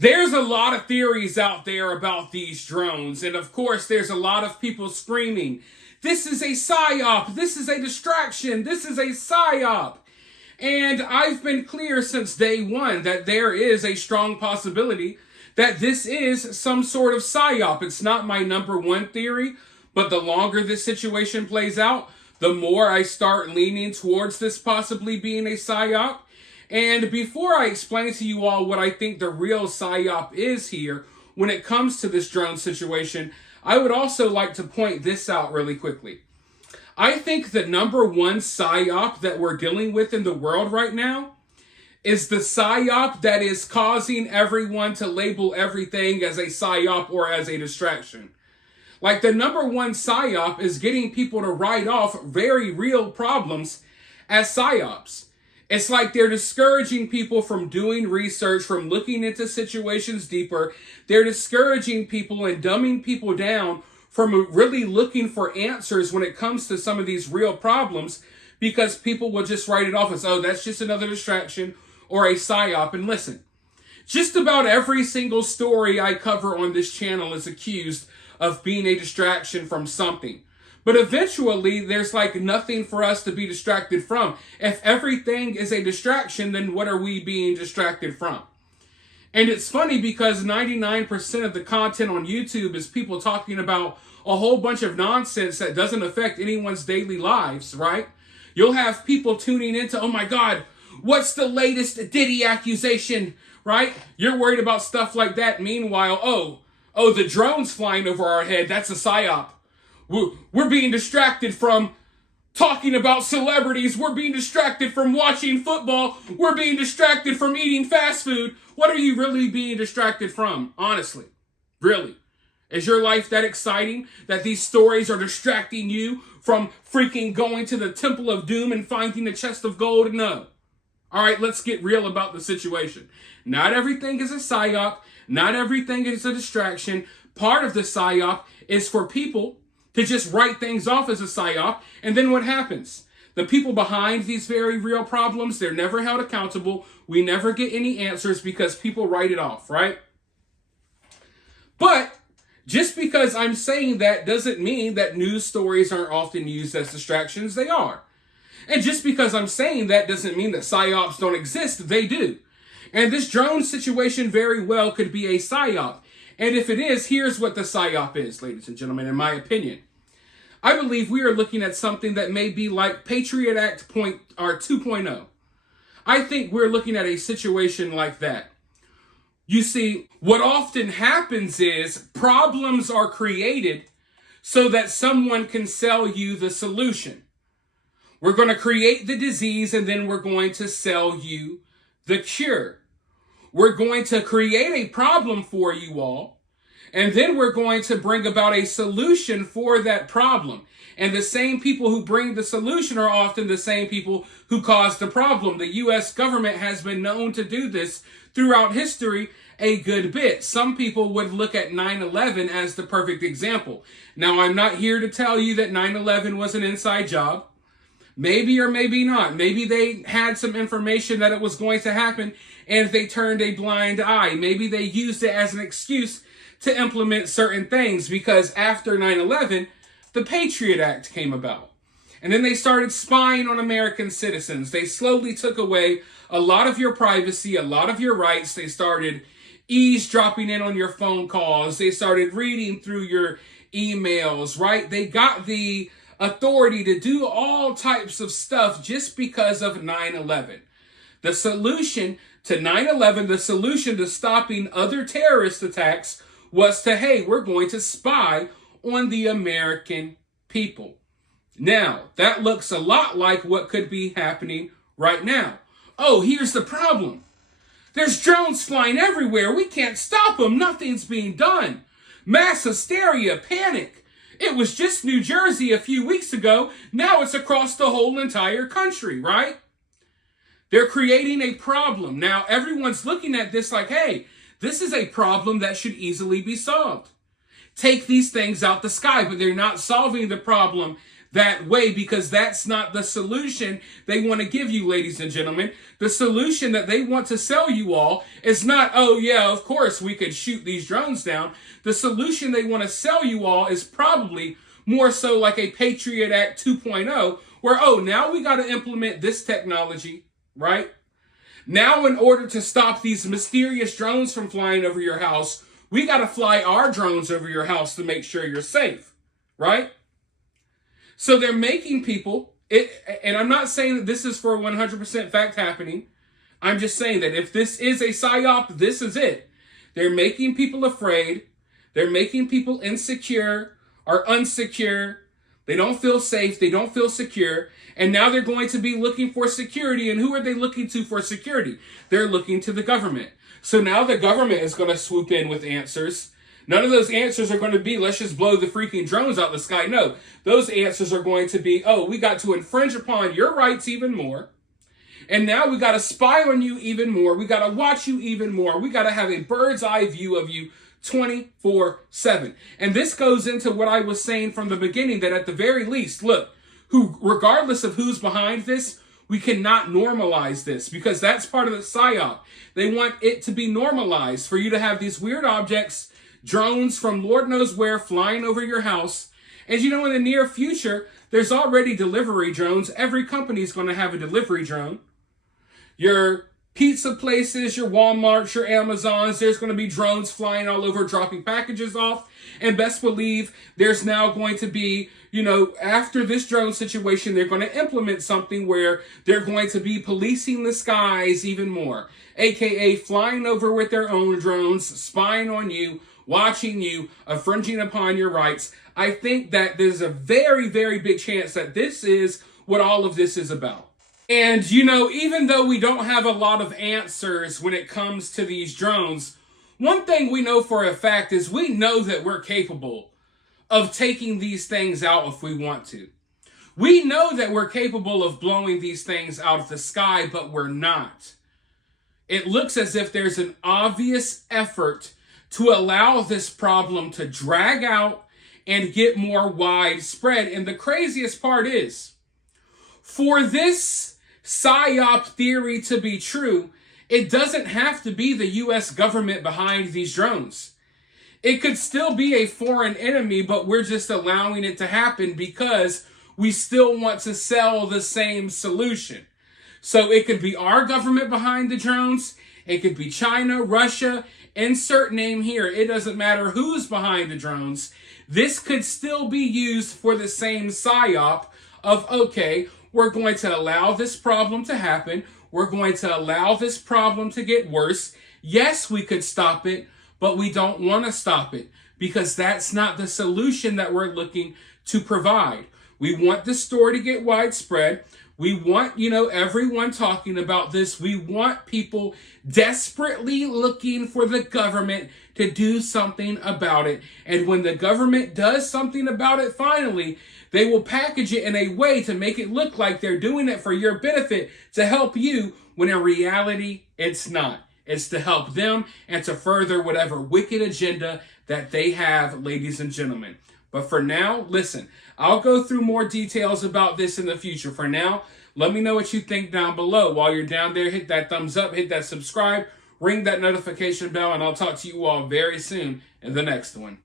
There's a lot of theories out there about these drones, and of course, there's a lot of people screaming, this is a PSYOP, this is a distraction, this is a PSYOP. And I've been clear since day one that there is a strong possibility that this is some sort of PSYOP. It's not my number one theory, but the longer this situation plays out, the more I start leaning towards this possibly being a PSYOP. And before I explain to you all what I think the real PSYOP is here when it comes to this drone situation, I would also like to point this out really quickly. I think the number one PSYOP that we're dealing with in the world right now is the PSYOP that is causing everyone to label everything as a PSYOP or as a distraction. Like, the number one PSYOP is getting people to write off very real problems as PSYOPs. It's like they're discouraging people from doing research, from looking into situations deeper. They're discouraging people and dumbing people down from really looking for answers when it comes to some of these real problems, because people will just write it off as, oh, that's just another distraction or a PSYOP. And listen, just about every single story I cover on this channel is accused of being a distraction from something. But eventually, there's like nothing for us to be distracted from. If everything is a distraction, then what are we being distracted from? And it's funny because 99% of the content on YouTube is people talking about a whole bunch of nonsense that doesn't affect anyone's daily lives, right? You'll have people tuning into, oh my God, what's the latest Diddy accusation, right? You're worried about stuff like that. Meanwhile, oh, the drone's flying over our head. That's a PSYOP. We're being distracted from talking about celebrities. We're being distracted from watching football. We're being distracted from eating fast food. What are you really being distracted from? Honestly, really? Is your life that exciting that these stories are distracting you from freaking going to the Temple of Doom and finding a chest of gold? No. All right, let's get real about the situation. Not everything is a PSYOP. Not everything is a distraction. Part of the PSYOP is for people to just write things off as a PSYOP, and then what happens? The people behind these very real problems, they're never held accountable. We never get any answers because people write it off, right? But just because I'm saying that doesn't mean that news stories aren't often used as distractions. They are. And just because I'm saying that doesn't mean that PSYOPs don't exist. They do. And this drone situation very well could be a PSYOP. And if it is, here's what the PSYOP is, ladies and gentlemen, in my opinion. I believe we are looking at something that may be like Patriot Act 2.0. I think we're looking at a situation like that. You see, what often happens is problems are created so that someone can sell you the solution. We're going to create the disease and then we're going to sell you the cure. We're going to create a problem for you all, and then we're going to bring about a solution for that problem. And the same people who bring the solution are often the same people who cause the problem. The U.S. government has been known to do this throughout history a good bit. Some people would look at 9/11 as the perfect example. Now, I'm not here to tell you that 9/11 was an inside job. Maybe or maybe not. Maybe they had some information that it was going to happen and they turned a blind eye. Maybe they used it as an excuse to implement certain things, because after 9/11, the Patriot Act came about. And then they started spying on American citizens. They slowly took away a lot of your privacy, a lot of your rights. They started eavesdropping in on your phone calls. They started reading through your emails, right? They got the authority to do all types of stuff just because of 9/11. The solution to 9/11, the solution to stopping other terrorist attacks was to, hey, we're going to spy on the American people. Now, that looks a lot like what could be happening right now. Oh, here's the problem. There's drones flying everywhere. We can't stop them. Nothing's being done. Mass hysteria, panic. It was just New Jersey a few weeks ago. Now it's across the whole entire country, right? They're creating a problem. Now everyone's looking at this like, hey, this is a problem that should easily be solved. Take these things out the sky, but they're not solving the problem that way, because that's not the solution they want to give you, ladies and gentlemen. The solution that they want to sell you all is not, oh yeah, of course we could shoot these drones down. The solution they want to sell you all is probably more so like a Patriot Act 2.0, where, oh, now we got to implement this technology, right? Now, in order to stop these mysterious drones from flying over your house, we got to fly our drones over your house to make sure you're safe, right? So they're making people, and I'm not saying that this is for 100% fact happening. I'm just saying that if this is a PSYOP, this is it. They're making people afraid. They're making people insecure or unsecure. They don't feel safe. They don't feel secure. And now they're going to be looking for security. And who are they looking to for security? They're looking to the government. So now the government is going to swoop in with answers. None of those answers are going to be, let's just blow the freaking drones out the sky. No, those answers are going to be, oh, we got to infringe upon your rights even more. And now we got to spy on you even more. We got to watch you even more. We got to have a bird's eye view of you 24/7. And this goes into what I was saying from the beginning, that at the very least, look, regardless of who's behind this, we cannot normalize this, because that's part of the PSYOP. They want it to be normalized for you to have these weird objects, drones from Lord knows where, flying over your house. And you know, in the near future, there's already delivery drones. Every company is going to have a delivery drone. Your pizza places, your Walmarts, your Amazons, there's going to be drones flying all over, dropping packages off. And best believe there's now going to be, you know, after this drone situation, they're going to implement something where they're going to be policing the skies even more, aka flying over with their own drones, spying on you, watching you, infringing upon your rights. I think that there's a very, very big chance that this is what all of this is about. And, you know, even though we don't have a lot of answers when it comes to these drones, one thing we know for a fact is we know that we're capable of taking these things out if we want to. We know that we're capable of blowing these things out of the sky, but we're not. It looks as if there's an obvious effort to allow this problem to drag out and get more widespread. And the craziest part is, for this PSYOP theory to be true, it doesn't have to be the US government behind these drones. It could still be a foreign enemy, but we're just allowing it to happen because we still want to sell the same solution. So it could be our government behind the drones. It could be China, Russia, insert name here. It doesn't matter who's behind the drones. This could still be used for the same PSYOP of, okay, we're going to allow this problem to happen. We're going to allow this problem to get worse. Yes, we could stop it, but we don't want to stop it because that's not the solution that we're looking to provide. We want the story to get widespread. We want, you know, everyone talking about this. We want people desperately looking for the government to do something about it. And when the government does something about it, finally, they will package it in a way to make it look like they're doing it for your benefit, to help you, when in reality, it's not. It's to help them and to further whatever wicked agenda that they have, ladies and gentlemen. But for now, listen, I'll go through more details about this in the future. For now, let me know what you think down below. While you're down there, hit that thumbs up, hit that subscribe, ring that notification bell, and I'll talk to you all very soon in the next one.